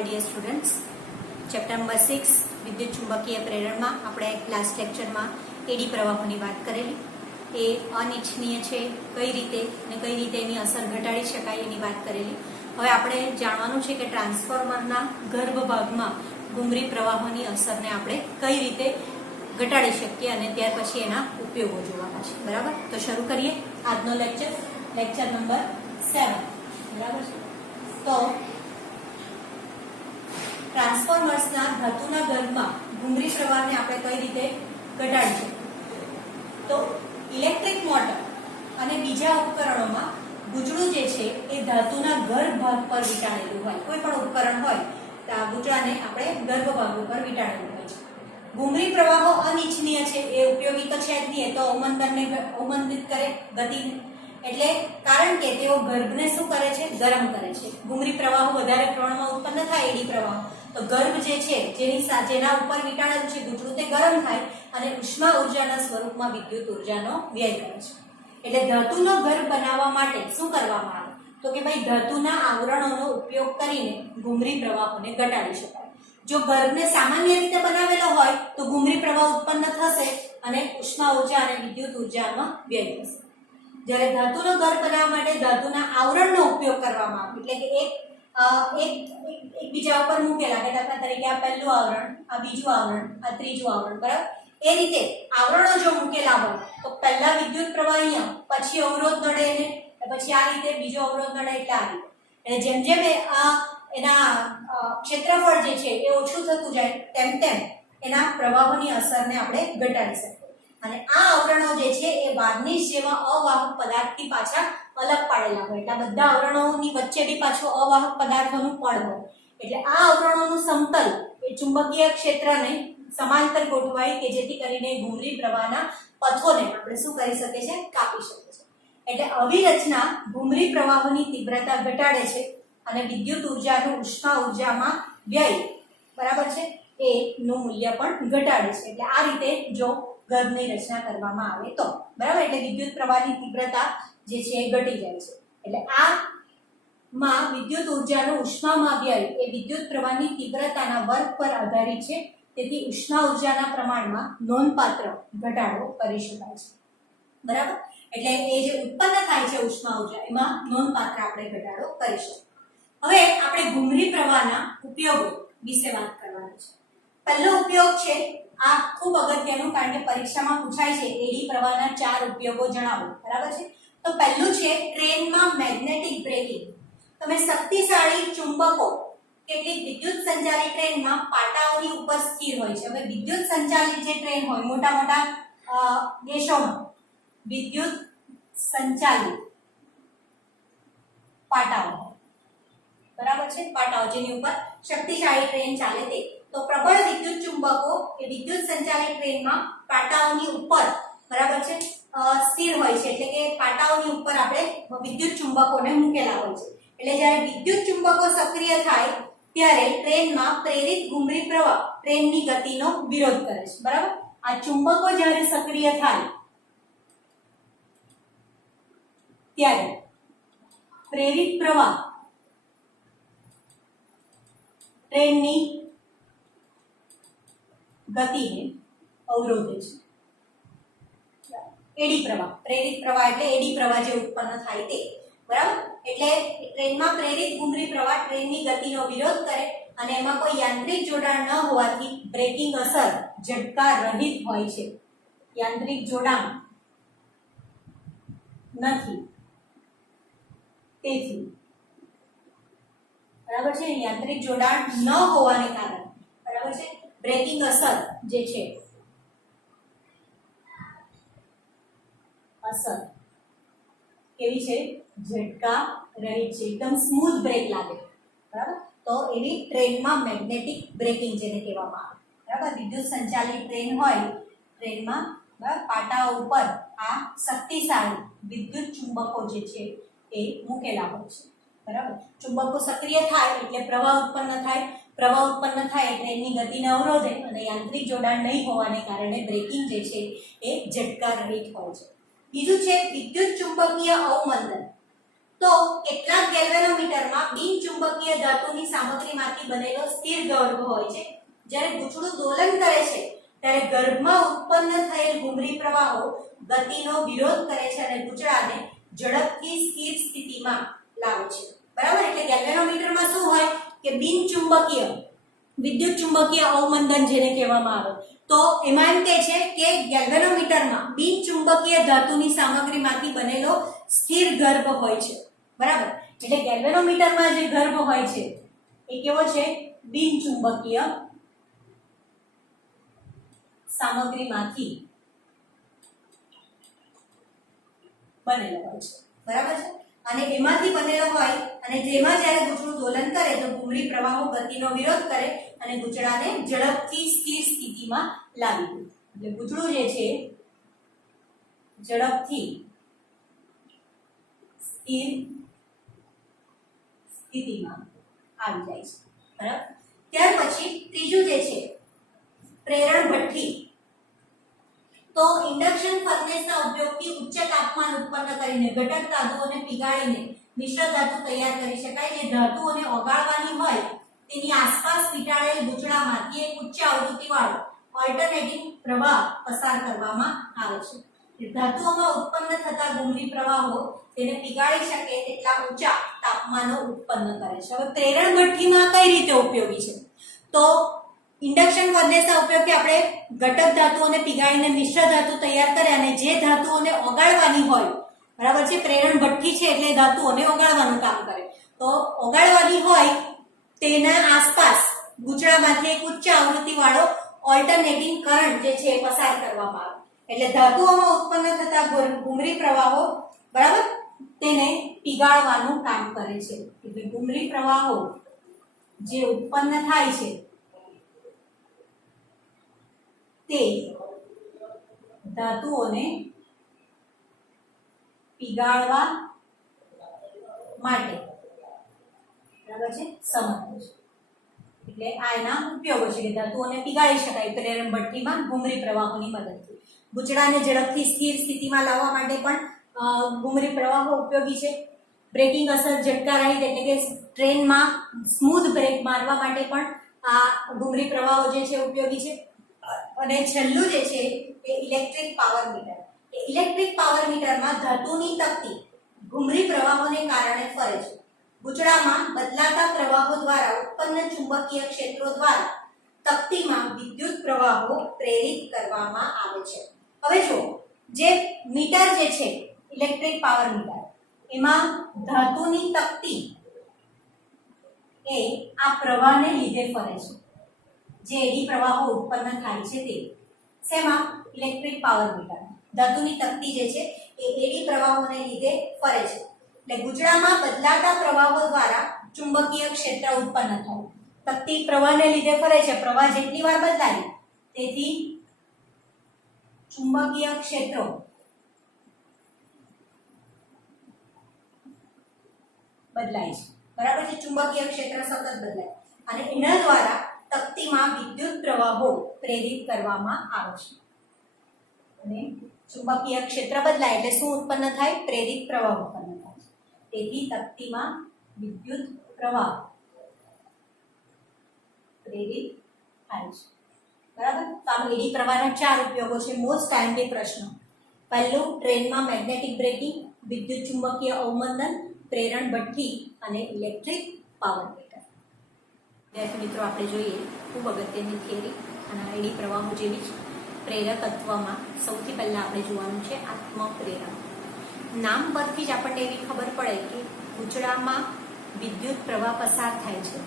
All dear students chapter number 6 विद्युत चुंबकीय प्रेरण में આપણે લાસ્ટ લેક્ચરમાં એડી પ્રવાહોની વાત કરેલી એ અનિચ્છનીય છે કઈ રીતે અને કઈ રીતે એની અસર ઘટાડી શકાય એની વાત કરેલી। હવે આપણે જાણવાનું છે કે ટ્રાન્સફોર્મરના ગર્ભ ભાગમાં ઘુમરી પ્રવાહોની અસરને આપણે કઈ રીતે ઘટાડી શકીએ અને ત્યાર પછી એના ઉપયોગો જોવાના છે। બરાબર, તો શરૂ કરીએ આજનો લેક્ચર નંબર 7। બરાબર છે, તો ટ્રાન્સફોર્મર્સના ધાતુના ગર્ભમાં ઘુમરી પ્રવાહને આપણે કઈ રીતે ઘટાડી શકીએ? તો ઇલેક્ટ્રિક મોટર અને બીજા ઉપકરણોમાં ગૂંચળું જે છે એ ધાતુના ગર્ભ ભાગ પર વીંટાળેલું હોય। કોઈ પણ ઉપકરણ હોય તો આ ગૂંચળાને આપણે ગર્ભ ભાગ ઉપર વીંટાળેલું હોય છે। ઘુમરી પ્રવાહો અનિચ્છનીય છે, એ ઉપયોગી તો છે જ નહીં, તો અવમંદિત કરે ગતિને, એટલે કારણ કે તેઓ ગર્ભને શું કરે છે? ગરમ કરે છે। ઘુમરી પ્રવાહો વધારે પ્રમાણમાં ઉત્પન્ન થાય એડી પ્રવાહ, તો ગર્ભ જે છે જેના ઉપર વીંટાળેલું છે ગૂંચળું તે ગરમ થાય અને ઉષ્મા ઉર્જાના સ્વરૂપમાં વિદ્યુત ઉર્જાનો વ્યય કરે છે। એટલે ધાતુનો ગર્ભ બનાવવા માટે શું કરવામાં આવે? તો કે ભાઈ ધાતુના આવરણોનો ઉપયોગ કરીને ઘુમરી પ્રવાહોને ઘટાડી શકાય। જો ગર્ભને સામાન્ય રીતે બનાવેલો હોય તો ઘુમરી પ્રવાહ ઉત્પન્ન થશે અને ઉષ્મા ઉર્જા અને વિદ્યુત ઉર્જાનો વ્યય થશે। જ્યારે ધાતુનો ગર્ભ બનાવવા માટે ધાતુના આવરણનો ઉપયોગ કરવામાં આવે, એટલે કે એકબીજા ઉપર મૂકેલા, કે દાખલા તરીકે આ પહેલું આવરણ, આ બીજું આવરણ, આ ત્રીજું આવરણ, બરાબર? એ રીતે આવરણો જો મૂકેલા હોય તો પહેલા વિદ્યુત પ્રવાહ અહીંયા, પછી અવરોધ નડે એને, પછી આ રીતે બીજો અવરોધ નડે, એટલે આ રીતે, એટલે જેમ જેમ એના ક્ષેત્રફળ જે છે એ ઓછું થતું જાય તેમ તેમ એના પ્રવાહોની અસરને આપણે ઘટાડી શકીએ। અને આ આવરણો જે છે એ વાર્નિશ જેવા અવાહક પદાર્થથી પાછા અલગ પાડેલા હોય, એટલે બધા આવરણોની વચ્ચે બી પાછો અવાહક પદાર્થોનું પડ હોય, એટલે આ આવરણોનું સમતલ એ ચુંબકીય ક્ષેત્રને સમાંતર ગોઠવાય કે જેથી કરીને ઘુમરી પ્રવાહના પથોને આપણે શું કરી શકીએ છે? કાપી શકીએ છે। એટલે આવી રચના ઘુમરી પ્રવાહોની તીવ્રતા ઘટાડે છે અને વિદ્યુત ઉર્જાનું ઉષ્મા ઉર્જામાં વ્યય, બરાબર છે, એ નું મૂલ્ય પણ ઘટાડે છે। એટલે આ રીતે જો ગર્ભની રચના કરવામાં આવે તો, બરાબર, એટલે વિદ્યુત પ્રવાહની તીવ્રતા જે છે એ ઘટી જાય છે। એટલે આ માં વિદ્યુત ઉર્જાનો ઉષ્મામાં વ્યય એ વિદ્યુત પ્રવાહની તીવ્રતાના વર્ગ પર આધારિત છે, તેથી ઉષ્મા ઉર્જાના પ્રમાણમાં નોંધપાત્ર ઘટાડો કરી શકાય છે। બરાબર, એટલે એ જે ઉત્પન્ન થાય છે ઉષ્મા ઉર્જા, એમાં નોંધપાત્ર આપણે ઘટાડો કરી શકીએ। હવે આપણે ઘુમરી પ્રવાહના ઉપયોગો વિશે વાત કરવાની છે। પહેલો ઉપયોગ છે, આ ખૂબ અગત્યનું, કારણ કે પરીક્ષામાં પૂછાય છે એડી પ્રવાહના 4 ઉપયોગો જણાવો, બરાબર છે? તો પહેલું છે ટ્રેનમાં મેગ્નેટિક બ્રેકિંગ। તમે શક્તિશાળી ચુંબકો કેટલીક વિદ્યુત સંચાલિત ટ્રેનમાં પાટાઓની ઉપર સ્થિર હોય છે। હવે વિદ્યુત સંચાલિત જે ટ્રેન હોય મોટા મોટા દેશોમાં વિદ્યુત સંચાલિત પાટાઓ, બરાબર છે, પાટાઓ જેની ઉપર શક્તિશાળી ટ્રેન ચાલે તે, તો પ્રબળ વિદ્યુત ચુંબકો એ વિદ્યુત સંચાલિત ટ્રેનમાં પાટાઓની ઉપર, બરાબર છે, સ્થિર હોય છે, એટલે કે પાટાઓની ઉપર આપણે વિદ્યુત ચુંબકોને મૂકેલા હોય છે। એટલે જ્યારે વિદ્યુત ચુંબકો સક્રિય થાય ત્યારે ટ્રેનમાં પ્રેરિત ઘુમરી પ્રવાહ ટ્રેનની ગતિનો વિરોધ કરે છે, બરાબર? આ ચુંબકો જ્યારે સક્રિય થાય ત્યારે પ્રેરિત પ્રવાહ ટ્રેનની ગતિને અવરોધે છે। એડી પ્રવાહ, પ્રેરિત પ્રવાહ એટલે એડી પ્રવાહ જે ઉત્પન્ન થાય તે, બરાબર? એટલે ટ્રેનમાં પ્રેરિત ઘુમરી પ્રવાહ ટ્રેનની ગતિનો વિરોધ કરે અને એમાં કોઈ યાંત્રિક જોડાણ ન હોવાથી બ્રેકિંગ અસર ઝટકા રહિત હોય છે। યાંત્રિક જોડાણ નથી તેથી, બરાબર છે, યાંત્રિક જોડાણ ન હોવાને કારણે, બરાબર છે, બ્રેકિંગ અસર જે છે અસર કેવી છે? ઝટકા રહિત છે, એકદમ સ્મૂથ બ્રેક લાગે, બરાબર? તો એવી ટ્રેનમાં મેગ્નેટિક બ્રેકિંગ જેને કહેવામાં આવે, બરાબર? વિદ્યુત સંચાલિત ટ્રેન હોય, ટ્રેનમાં બરાબર પાટાઓ ઉપર આ શક્તિશાળી વિદ્યુત ચુંબકો જે છે એ મૂકેલા હોય છે, બરાબર? ચુંબકો સક્રિય થાય એટલે પ્રવાહ ઉત્પન્ન થાય, પ્રવાહ ઉત્પન્ન થાય ટ્રેનની ગતિને અવરોધે અને યાંત્રિક જોડાણ નહીં હોવાને કારણે બ્રેકિંગ જે છે એ ઝટકા રહિત હોય છે। બીજું છે વિદ્યુત ચુંબકીય અવમંદન। તો કેટલાક ગેલ્વેનોમીટરમાં બિનચુંબકીય ધાતુની સામગ્રીમાંથી બનેલો સ્થિર ગર્ભ હોય છે. જ્યારે ગૂંચળું દોલન કરે છે ત્યારે ગર્ભમાં ઉત્પન્ન થયેલ ઘુમરી પ્રવાહો ગતિનો વિરોધ કરે છે અને ગૂંચળાને ઝડપથી સ્થિર સ્થિતિમાં લાવે છે. બરાબર, એટલે ગેલ્વેનોમીટરમાં શું હોય કે બિનચુંબકીય વિદ્યુત ચુંબકીય અવમંદન જેને કહેવામાં આવે, તો એમાં એમ કહે છે કે ગેલ્વેનોમીટરમાં બિનચુંબકીય ધાતુની સામગ્રીમાંથી બનેલો સ્થિર ગર્ભ હોય છે. બરાબર, એટલે ગેલ્વેનોમીટરમાં જે ગર્ભ હોય છે એ કેવો છે? બિનચુંબકીય સામગ્રીમાંથી બનેલો હોય છે. બરાબર છે, અને એમાંથી બનેલો હોય અને જેમાં જ્યારે ગૂંચળું દોલન કરે તો ઘુમરી પ્રવાહો ગતિનો વિરોધ કરે અને ગૂંચળાને ઝડપથી સ્થિર સ્થિતિમાં લાવી દે. એટલે ગૂંચળું જે છે ઝડપથી સ્થિર સ્થિતિમાં આવી જાય છે. બરાબર, ત્યાર પછી ત્રીજું જે છે પ્રેરણ ભઠ્ઠી. તો ઇન્ડક્શન ફર્નેસના ઉપયોગથી ઉચ્ચ તાપમાન ઉત્પન્ન કરીને ઘટક ધાતુઓને પીગાળીને મિશ્ર ધાતુ તૈયાર કરી શકાય. જે ધાતુઓને ઓગાળવાની હોય તેની આસપાસ વીંટાળેલ ગૂંચળામાંથી એક ઉચ્ચ આવૃત્તિવાળો ઓલ્ટરનેટિંગ પ્રવાહ પસાર કરવામાં આવે છે. ધાતુઓમાં ઉત્પન્ન થતા ઘુમરી પ્રવાહો તેને પીગાળી શકે તેટલા ઊંચા તાપમાનો ઉત્પન્ન કરે છે. હવે પ્રેરણ ભઠ્ઠીમાં કઈ રીતે ઉપયોગી છે? તો ઇન્ડક્શન ફર્નેસના ઉપયોગથી આપણે ઘટક ધાતુઓને પીગાળીને મિશ્ર ધાતુ તૈયાર કરે અને જે ધાતુઓને ઓગાળવાની હોય, બરાબર છે, પ્રેરણ ભઠ્ઠી છે એટલે ધાતુઓને ઓગાળવાનું કામ કરે, તો ઓગાળવાની હોય તેના આસપાસ ગૂંચળામાંથી એક ઉચ્ચ આવૃત્તિવાળો ઓલ્ટરનેટિંગ કરંટ જે છે પસાર કરવામાં આવે. એટલે ધાતુઓમાં ઉત્પન્ન થતા ઘુમરી પ્રવાહો, બરાબર, તેને પીગાળવાનું કામ કરે છે. એટલે ઘુમરી પ્રવાહો જે ઉત્પન્ન થાય છે તે ધાતુઓને પીગાળવા માટે, બરાબર છે, સમર્થ છે. એટલે આ એના ઉપયોગો છે કે ધાતુઓને પીગાળી શકાય પ્રેરણ ભઠ્ઠીમાં ઘુમરી પ્રવાહોની મદદથી. ગૂંચળાને ઝડપથી સ્થિર સ્થિતિમાં લાવવા માટે પણ ઘુમરી પ્રવાહો ઉપયોગી છે. બ્રેકિંગ અસર ઝટકા રહિત એટલે કે ટ્રેનમાં સ્મૂથ બ્રેક મારવા માટે પણ આ ઘુમરી પ્રવાહો જે છે ઉપયોગી છે. અને છેલ્લું જે છે એ electric power meter. Electric power મીટરમાં ધાતુની તકતી ઘુમરી પ્રવાહોને કારણે ફરે છે. ગૂંચળામાં બદલાતા પ્રવાહો દ્વારા ઉત્પન્ન ચુંબકીય ક્ષેત્રો દ્વારા તકતીમાં વિદ્યુત પ્રવાહો પ્રેરિત કરવામાં આવે છે. હવે જો જે મીટર જે છે ઇલેક્ટ્રિક પાવર મીટર, એમાં ધાતુની તકતી એ આ પ્રવાહને લીધે ફરે છે. જે એડી પ્રવાહો ઉત્પન્ન થાય છે તે શેમાં? Electric power meter. ધાતુની તકતી જે છે એ એડી પ્રવાહોને લીધે ફરે છે. એટલે ગૂંચળામાં બદલાતા પ્રવાહો દ્વારા ચુંબકીય ક્ષેત્ર ઉત્પન્ન થાય. તકતી પ્રવાહને લીધે ફરે છે, પ્રવાહ જેટલી વાર બદલાય તેથી ચુંબકીય ક્ષેત્રો બદલાય છે. બરાબર છે, ચુંબકીય ક્ષેત્ર સતત બદલાય અને એના દ્વારા તકતીમાં વિદ્યુત પ્રવાહો પ્રેરિત કરવામાં આવે છે. અને ચુંબકીય ક્ષેત્ર બદલાય એટલે શું ઉત્પન્ન થાય? પ્રેરિત પ્રવાહ ઉત્પન્ન થાય. તેથી તકતીમાં વિદ્યુત પ્રવાહ પ્રેરિત થાય છે. બરાબર, તો આ એડી પ્રવાહના 4 ઉપયોગો છે. મોસ્ટ ટાઈમલી પ્રશ્ન. પહેલું, ટ્રેનમાં મેગ્નેટિક બ્રેકિંગ, વિદ્યુત ચુંબકીય અવમંદન, પ્રેરણ ભઠ્ઠી અને ઇલેક્ટ્રિક પાવર મીટર. વિદ્યાર્થી મિત્રો, આપણે જોઈએ ખૂબ અગત્યની થિયરી અને એડી પ્રવાહો જેવી જ પ્રેરકત્વમાં સૌથી પહેલા આપણે જોવાનું છે આત્મપ્રેરણ. નામ પરથી જ આપણને એવી ખબર પડે કે ગૂંચળામાં વિદ્યુત પ્રવાહ પસાર થાય છે.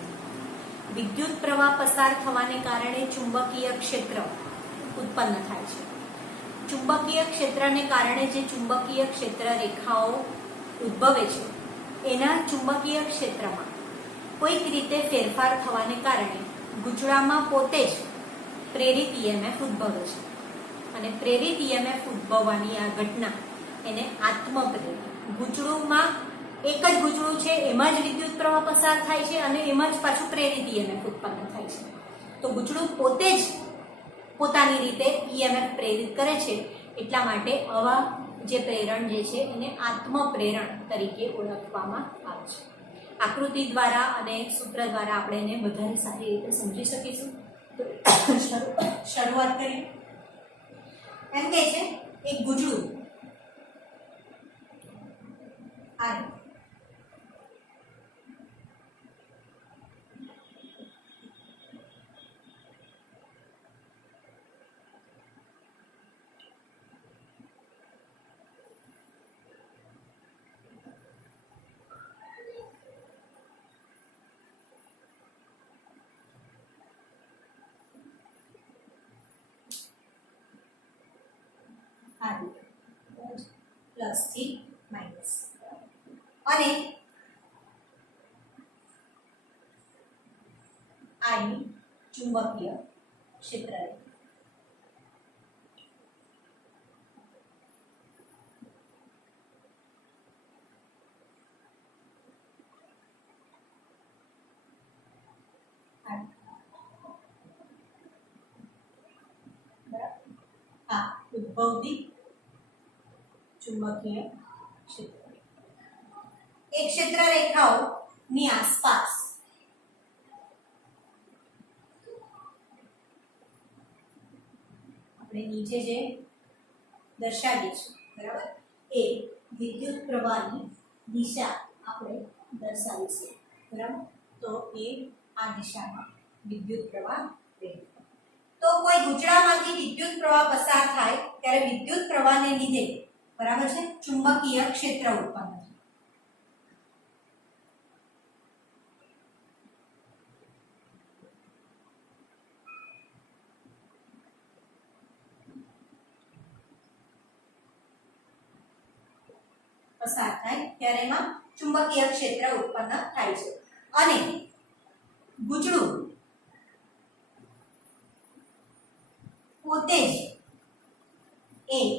વિદ્યુત પ્રવાહ પસાર થવાને કારણે ચુંબકીય ક્ષેત્ર ઉત્પન્ન થાય છે. ચુંબકીય ક્ષેત્રને કારણે જે ચુંબકીય ક્ષેત્ર રેખાઓ ઉદ્ભવે છે એના ચુંબકીય ક્ષેત્રમાં કોઈક રીતે ફેરફાર થવાને કારણે ગૂંચળામાં પોતે જ પ્રેરિત ઈએમએફ ઉદ્ભવે છે. અને પ્રેરિત ઈએમએફ ઉદ્ભવવાની આ ઘટના એને આત્મપ્રેરણ. ગૂંચળુંમાં એક જ ગૂંચળું છે, એમાં જ વિદ્યુત પ્રવાહ પસાર થાય છે અને એમાં જ પાછું પ્રેરિત ઈએમએફ ઉત્પન્ન થાય છે. તો ગૂંચળું પોતે જ પોતાની રીતે ઈએમએફ પ્રેરિત કરે છે. એટલા માટે આવા જે પ્રેરણ જે છે એને આત્મપ્રેરણ તરીકે ઓળખવામાં આવે છે. આકૃતિ દ્વારા અને સૂત્ર દ્વારા આપણે એને વધારે સારી રીતે સમજી શકીશું. તો શરૂઆત કરીએ. એમ કે છે એક ગુજરું આ પ્લસ થી માઇનસ અને આની ચુંબકીય ક્ષેત્ર ઉદ્ભવતી ચુંબકીય ક્ષેત્ર એક ક્ષેત્ર રેખાઓ ની આસપાસ આપણે નીચે જે દર્શાવીએ છીએ બરાબર એ વિદ્યુત પ્રવાહની દિશા આપણે દર્શાવીશું બરાબર. તો એ આ દિશામાં વિદ્યુત પ્રવાહ વહેશે. તો કોઈ ગુચડામાંથી વિદ્યુત પ્રવાહ પસાર થાય ત્યારે વિદ્યુત પ્રવાહને લીધે બરાબર છે ચુંબકીય ક્ષેત્ર ઉત્પન્ન થાય. પસાર થાય ત્યારે એમાં ચુંબકીય ક્ષેત્ર ઉત્પન્ન થાય છે અને ગુચડું પોતે જ એક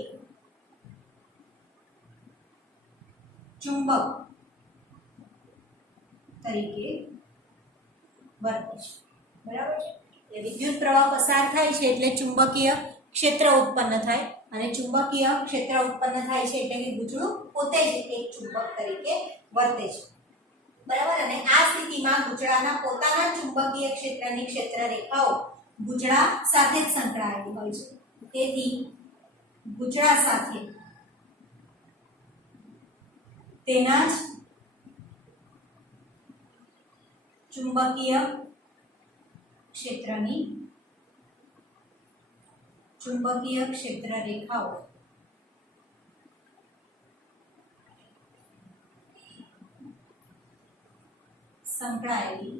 ચુંબક તરીકે વર્તે છે બરાબર છે. એટલે વિદ્યુત પ્રવાહ પસાર થાય છે એટલે ચુંબકીય ક્ષેત્ર ઉત્પન્ન થાય અને ચુંબકીય ક્ષેત્ર ઉત્પન્ન થાય છે એટલે કે ગુચડું પોતે જ એક ચુંબક તરીકે વર્તે છે બરાબર. અને આ સ્થિતિમાં ગુચડાના પોતાના ચુંબકીય ક્ષેત્રની ક્ષેત્ર રેખાઓ ગુચડા સાથે જ સંકળાયેલી હોય છે. તેથી ગુચડા સાથે તેના જ ચુંબકીય ક્ષેત્રની ચુંબકીય ક્ષેત્ર રેખાઓ સંકળાયેલી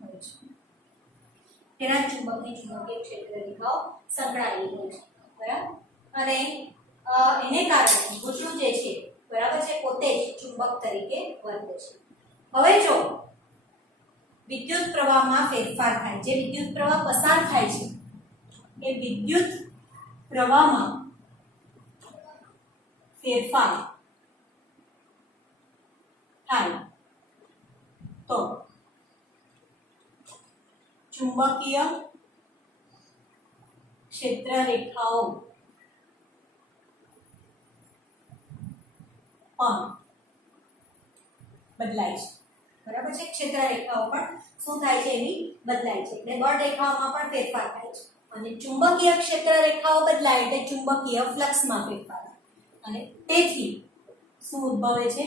હોય છે. તેના ચુંબકની ચુંબકીય ક્ષેત્ર રેખાઓ સંકળાયેલી હોય છે બરાબર. અને એને કારણે ગુચડું જે છે બરાબર છે પોતે જ ચુંબક તરીકે વર્તે છે. હવે જો વિદ્યુત પ્રવાહમાં ફેરફાર થાય, જે વિદ્યુત પ્રવાહ પસાર થાય છે એ વિદ્યુત પ્રવાહમાં ફેરફાર થાય તો ચુંબકીય ક્ષેત્ર રેખાઓ પણ બદલાય છે બરાબર છે. ક્ષેત્ર રેખાઓ પણ શું થાય છે એવી બદલાય છે એટલે બળ રેખાઓમાં પણ ફેરફાર થાય છે અને ચુંબકીય ક્ષેત્ર રેખાઓ બદલાય એટલે ચુંબકીય ફ્લક્સમાં ફેરફાર થાય અને તેથી શું ઉદ્ભવે છે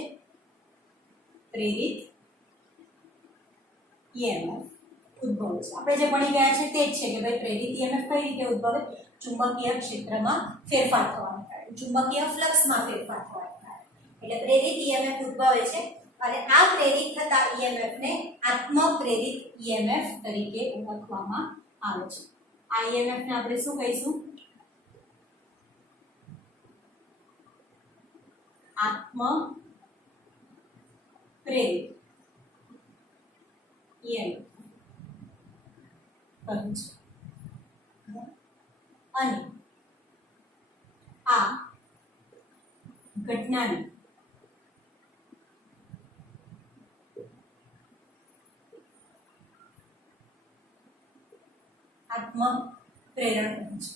પ્રેરિત EMF ઉદ્ભવે છે. આપણે જે ભણી ગયા છે તે જ છે કે ભાઈ પ્રેરિત EMF કઈ રીતે ઉદ્ભવે? ચુંબકીય ક્ષેત્રમાં ફેરફાર થવાને કારણે, ચુંબકીય ફ્લક્સમાં ફેરફાર થવાને કારણે એટલે પ્રેરિત EMF ઉદ્ભવે છે અને આ પ્રેરિત થતા EMF ને આત્મપ્રેરિત EMF તરીકે ઓળખવામાં આવે છે. આ EMF ને આપણે શું કહીશું? આત્મપ્રેરિત EMF કહે છે. અને આ ઘટનાને આત્મપ્રેરણ કહે છે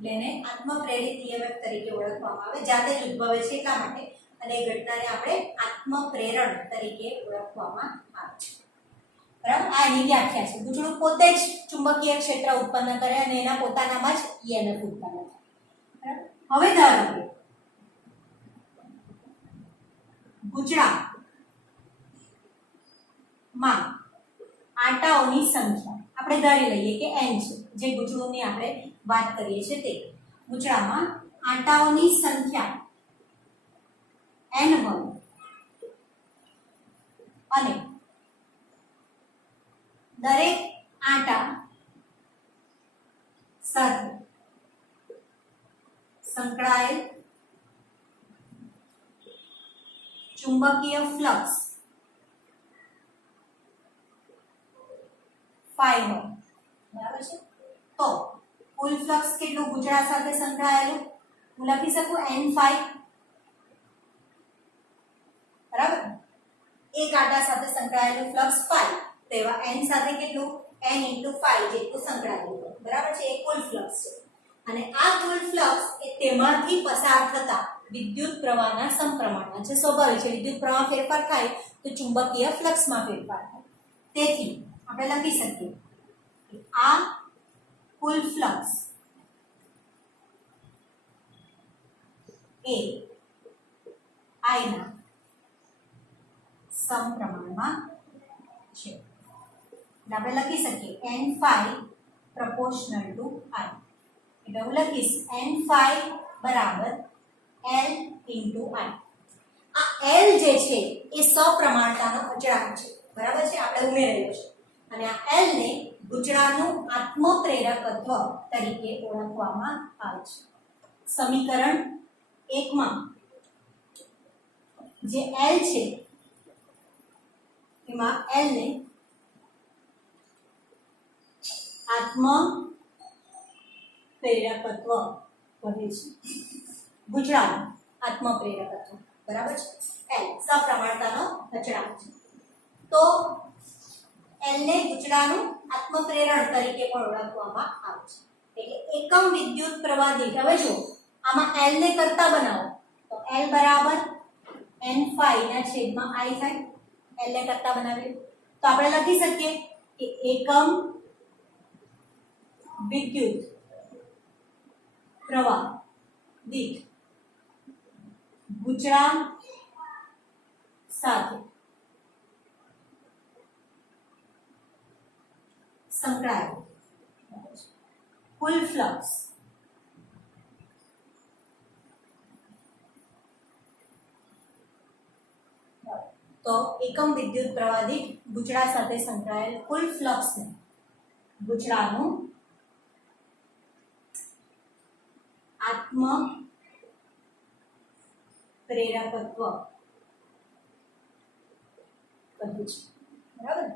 એટલે એને આત્મપ્રેરિત EMF તરીકે ઓળખવામાં આવે, જાતે જ ઉદ્ભવે છે એટલા માટે, અને એ ઘટનાને આપણે આત્મપ્રેરણ તરીકે ઓળખવામાં આવે છે. બરાબર, આ એની વ્યાખ્યા છે. ગુંચળું પોતે જ ચુંબકીય ક્ષેત્ર ઉત્પન્ન કરે અને એના પોતાનામાં જ EMF ઉત્પન્ન થાય. બરાબર, હવે ધારો કે ગુંચળામાં આંટાઓની સંખ્યા આપણે ધારી લઈએ કે n છે, જે ગુંચળુંની આપણે વાત કરીએ છીએ તે. ગુંચળામાં આંટાઓની સંખ્યા n1 અને દરેક આંટા સાથે સંકળાયેલ ચુંબકીય ફ્લક્સ phi હોય. બરાબર છે, તો કુલ ફ્લક્સ કેટલું ગુંચળા સાથે સંકળાયેલું હું લખી શકું n phi. બરાબર, એક આંટા સાથે સંકળાયેલું ફ્લક્સ phi, તો એવા n સાથે કેટલું n * phi જેટલું સંકળાયેલું. બરાબર છે, એ કુલ ફ્લક્સ છે. અને આ કુલ ફ્લક્સ એ તેમાંથી પસાર થતા વિદ્યુત પ્રવાહના સમપ્રમાણમાં છે. સ્વાભાવિક છે, વિદ્યુત પ્રવાહ ફેરફાર થાય તો ચુંબકીય ફ્લક્સમાં ફેરફાર થાય. તેથી આપણે લખી શકીએ કે આ કુલ ફ્લક્સ એ I ના સમપ્રમાણમાં છે. આપણે લખી શકીએ n phi proportional to I. એટલે હું લખીશ n phi બરાબર L into I. આ L જે છે એ સપ્રમાણતાનો અચળાંક છે. બરાબર છે, આપણે ઉમેરેલો છે. અને આ L ને ગુંચળાનું આત્મપ્રેરકત્વ તરીકે ઓળખવામાં આવે છે. સમીકરણ 1 માં જે L છે એમાં L ને આત્મપ્રેરકત્વ કહે છે. ગુંચળાનું આત્મપ્રેરકત્વ. બરાબર છે, L સપ્રમાણતાનો અચળાંક છે. તો L ને ગુંચળાનું આત્મપ્રેરણ તરીકે પણ ઓળખવામાં આવે છે. એટલે એકમ વિદ્યુત પ્રવાહ દીઠ, હવે જો આમાં L ને કરતા બનાવો તો L બરાબર n phi ના છેદમાં I થાય. L ને કરતા બનાવીએ તો આપણે લખી શકીએ કે એકમ વિદ્યુત પ્રવાહ દીઠ ગુંચળા સાથે સંકળાયેલ કુલ ફ્લક્સ તો એકમ વિદ્યુત પ્રવાહ દીઠ ગુંચળા સાથે સંકળાયેલ કુલ ફ્લક્સને ગુંચળાનું આત્મપ્રેરકત્વ કહે છે. બરાબર,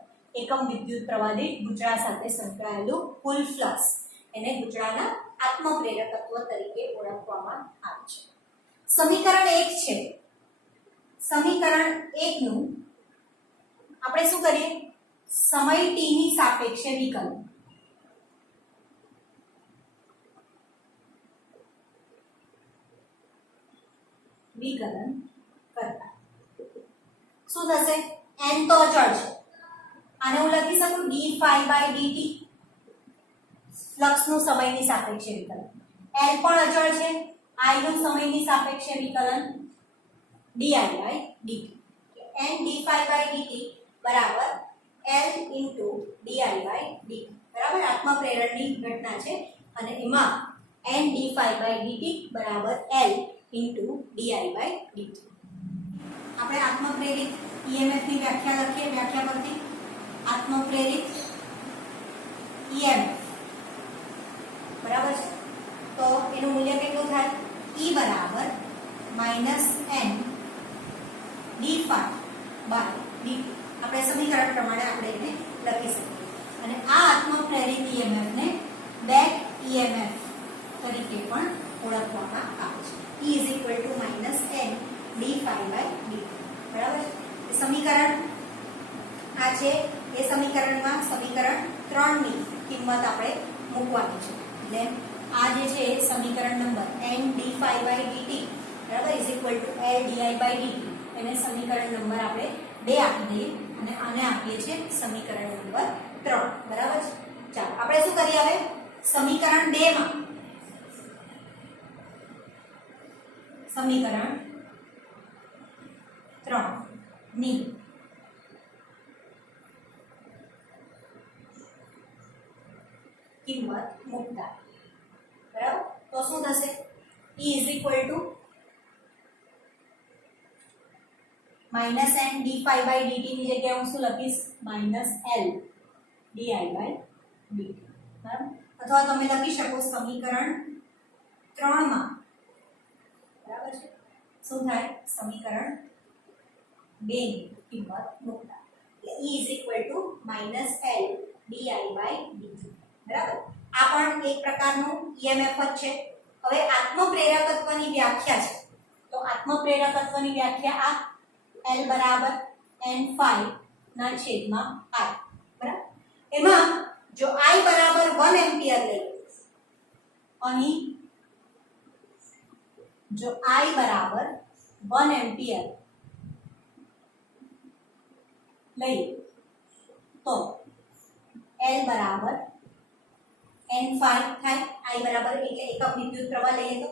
એકમ વિદ્યુત પ્રવાહ દીઠ ગુંચળા સાથે સંકળાયેલું કુલ ફ્લક્સ એને ગુંચળાના આત્મપ્રેરકત્વ તરીકે ઓળખવામાં આવે છે. સમીકરણ 1 છે. સમીકરણ 1 નું આપણે શું કરીએ, સમય t ની સાપેક્ષે વિકલન. વિકલન કરતા શું થશે, n તો અચળ છે, આને હું લખી શકું d phi by dt, flux નું સમયની સાપેક્ષે વિકલન. L પણ અચળ છે, I નું સમયની સાપેક્ષે વિકલન di by dt. n d phi by dt બરાબર L into di by dt. બરાબર, આત્મપ્રેરણની ઘટના છે અને એમાં n d phi by dt બરાબર L into di by dt. આપણે આત્મપ્રેરિત EMF ની વ્યાખ્યા લખીએ. વ્યાખ્યા પરથી આત્મપ્રેરિત EMF બરાબર છે, તો એનું મૂલ્ય કેટલું થાય, E બરાબર -n d phi by dt. આપણે સમીકરણ પ્રમાણે આપણે એને લખી શકીએ. અને આ આત્મપ્રેરિત EMF ને બેક EMF તરીકે પણ ઓળખવામાં આવે છે. E is equal to -n d phi by dt. બરાબર, સમીકરણ આ છે. એ સમીકરણમાં સમીકરણ 3 ની કિંમત આપણે મૂકવાની છે. એટલે આ જે છે સમીકરણ નંબર n d∅dt બરાબર is equal to l di/dt એને સમીકરણ નંબર આપણે 2 આપી દઈએ અને આને આપીએ છીએ સમીકરણ નંબર 3 બરાબર છે. ચાલો આપણે શું કરીએ હવે સમીકરણ 2 માં સમીકરણ 3 ની કિંમત મૂકતા બરાબર તો શું થશે E is equal to -n d∅dt ની જગ્યાએ હું શું લખીશ -l di/dt બરાબર અથવા તમે લખી શકો સમીકરણ 3 માં બરાબર છે શું થાય સમીકરણ 2 ની કિંમત મૂકતા એટલે E is equal to -l di/dt બરાબર આ પણ એક પ્રકારનું EMF જ છે. હવે આત્મપ્રેરકત્વની વ્યાખ્યા છે તો આત્મપ્રેરકત્વની વ્યાખ્યા આ L બરાબર n∅ ના છેદમાં I બરાબર એમાં જો I બરાબર 1 એમ્પિયર લઈએ અહીં જો I બરાબર 1 એમ્પિયર લઈએ તો L બરાબર n∅ થાય I બરાબર એટલે એકમ વિદ્યુત પ્રવાહ લઈએ તો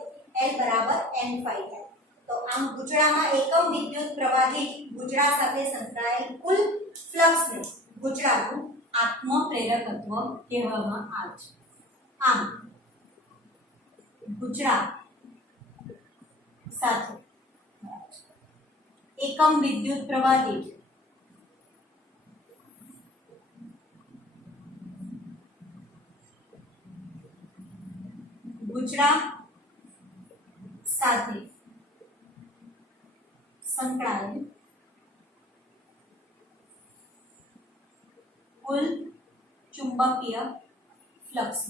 L બરાબર n∅ થાય તો આમ ગુચડામાં એકમ વિદ્યુત પ્રવાહથી ગુચડા સાથે સંકળાયેલ કુલ ફ્લક્સને ગુચડાનું આત્મપ્રેરકત્વ કહેવામાં આવે છે. આમ ગુચડા સાથે એકમ વિદ્યુત પ્રવાહથી ગુચડા સાથે સંકળાયેલ કુલ ચુંબકીય ફ્લક્સ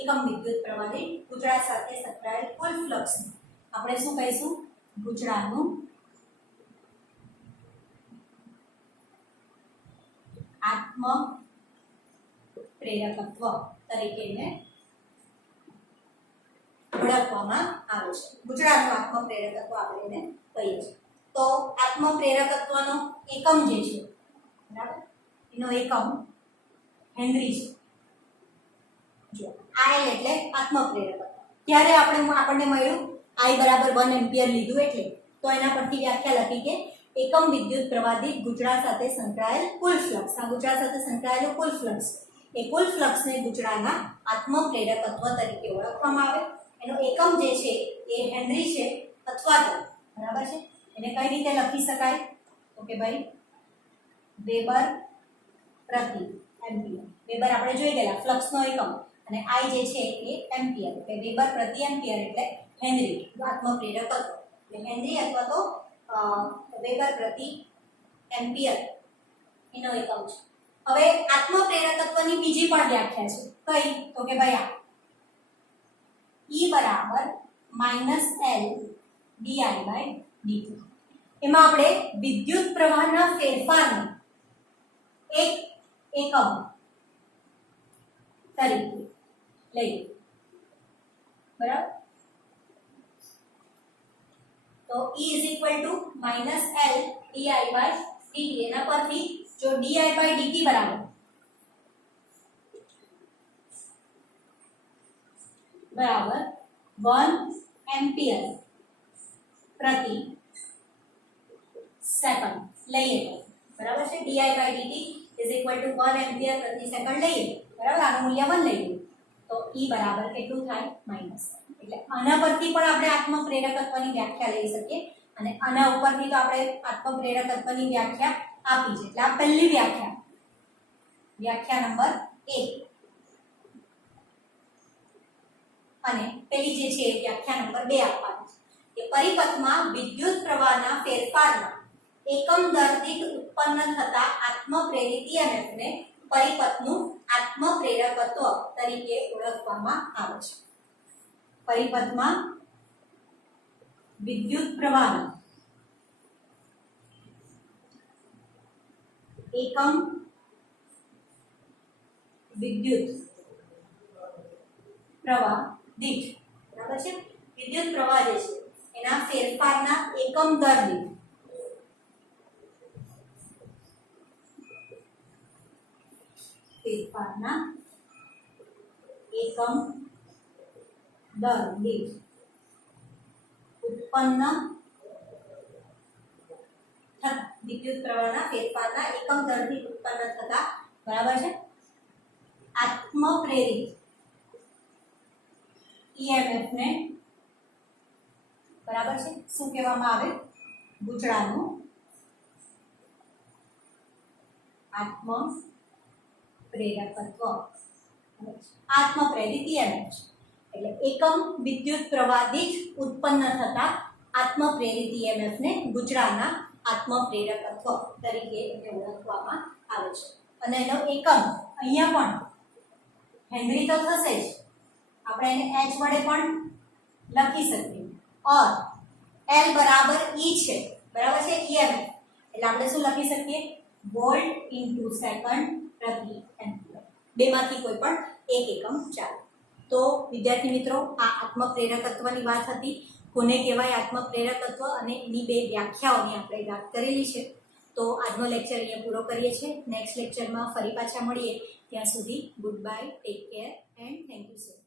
એકમ વિદ્યુત પ્રવાહથી ગુચડા સાથે સંકળાયેલ કુલ ફ્લક્સ આપણે શું કહીશું ગુચડાનું આત્મપ્રેરકત્વ તરીકે ઓળખવામાં આવે છે. ગુચડાનું આત્મપ્રેરકત્વ આપણે એને કહીએ છીએ. તો આત્મપ્રેરકત્વનો એકમ જે છે બરાબર એનો એકમ હેનરી છે. જો I એટલે આત્મપ્રેરકત્વ ત્યારે આપણને મળ્યું I બરાબર 1 એમ્પિયર લીધું એટલે તો એના પરથી વ્યાખ્યા લખી કે એકમ વિદ્યુત પ્રવાહથી ગુચડા સાથે સંકળાયેલ કુલ ફ્લક્સ આ ગુચડા સાથે સંકળાયેલું કુલ ફ્લક્સ એ કુલ ફ્લક્સને ગુચડાના આત્મપ્રેરકત્વ તરીકે ઓળખવામાં આવે. એનો એકમ જે છે એ હેનરી છે અથવા તો બરાબર છે એને કઈ રીતે લખી શકાય તો કે ભાઈ વેબર પ્રતિ એમ્પિયર. વેબર આપણે જોઈ ગયેલા ફ્લક્સનો એકમ અને I જે છે એ એમ્પિયર એટલે વેબર પ્રતિ એમ્પિયર એટલે હેનરી આત્મપ્રેરકત્વ એટલે હેનરી અથવા તો વેબર પ્રતિ એમ્પિયર એનો એકમ છે. હવે આત્મપ્રેરકત્વની બીજી પણ વ્યાખ્યા છે કઈ તો કે ભાઈ આ E બરાબર -l di/dt એમાં આપણે વિદ્યુત પ્રવાહના ફેરફારને એક એકમ તરીકે લઈએ બરાબર તો E = -l di/dt એના પરથી જો di/dt બરાબર 1 એમ્પિયર પ્રતિ સેકન્ડ લઈએ બરાબર છે di/dt = 1 એમ્પિયર પ્રતિ સેકન્ડ લઈએ બરાબર આનું મૂલ્ય 1 લઈએ તો E બરાબર કેટલું થાય માઈનસ એટલે આના પરથી પણ આપણે આત્મપ્રેરકત્વની વ્યાખ્યા લઈ શકીએ અને આના ઉપરથી તો આપણે આત્મપ્રેરકત્વની વ્યાખ્યા આપી છે એટલે આ પહેલી વ્યાખ્યા નંબર 1 અને પેલી જે છે વ્યાખ્યા નંબર 2 આપવાની છે કે પરિપથમાં વિદ્યુત પ્રવાહના ફેરફારમાં એકમ દર દીઠ ઉત્પન્ન થતા આત્મપ્રેરિત EMF ને પરિપથનું આત્મપ્રેરકત્વ તરીકે ઓળખવામાં આવે છે. પરિપથમાં વિદ્યુત પ્રવાહના એકમ વિદ્યુત પ્રવાહ દીઠ, બરાબર છે, વિદ્યુત પ્રવાહ જે છે એના ફેરફારના એકમ દર દીઠ ફેરફારના એકમ દર દીઠ ઉત્પન્ન વિદ્યુત પ્રવાહના ફેરફારના એકમ દર દીઠ ઉત્પન્ન થતા, બરાબર છે, આત્મ પ્રેરિત EMF ને, બરાબર છે, શું કહેવામાં આવે? ગૂંચળાનું આત્મ પ્રેરકત્વ, આત્મ પ્રેરિત EMF એટલે એકમ વિદ્યુત પ્રવાહ દીઠ ઉત્પન્ન થતા આત્મ પ્રેરિત EMF ને ગૂંચળાના આત્મ પ્રેરકત્વ તરીકે ઓળખવામાં આવે છે. અને એનો એકમ અહીંયા પણ હેનરી તો થશે જ, આપણે એને h વડે પણ લખી શકીએ, ઓર L બરાબર E છે, બરાબર છે, EMF એટલે આપણે શું લખી શકીએ? વોલ્ટ ઇન્ટુ સેકન્ડ પ્રતિ એમ્પિયર, બેમાંથી કોઈ પણ એક એકમ ચાલે. તો વિદ્યાર્થી મિત્રો, આ આત્મપ્રેરકત્વની વાત હતી. કોને કહેવાય આત્મપ્રેરકત્વ અને એની બે વ્યાખ્યાઓની આપણે વાત કરેલી છે. તો આજનો લેક્ચર અહીંયા પૂરો કરીએ છીએ. નેક્સ્ટ લેક્ચરમાં ફરી પાછા મળીએ. ત્યાં સુધી good bye, take care and thank you so much.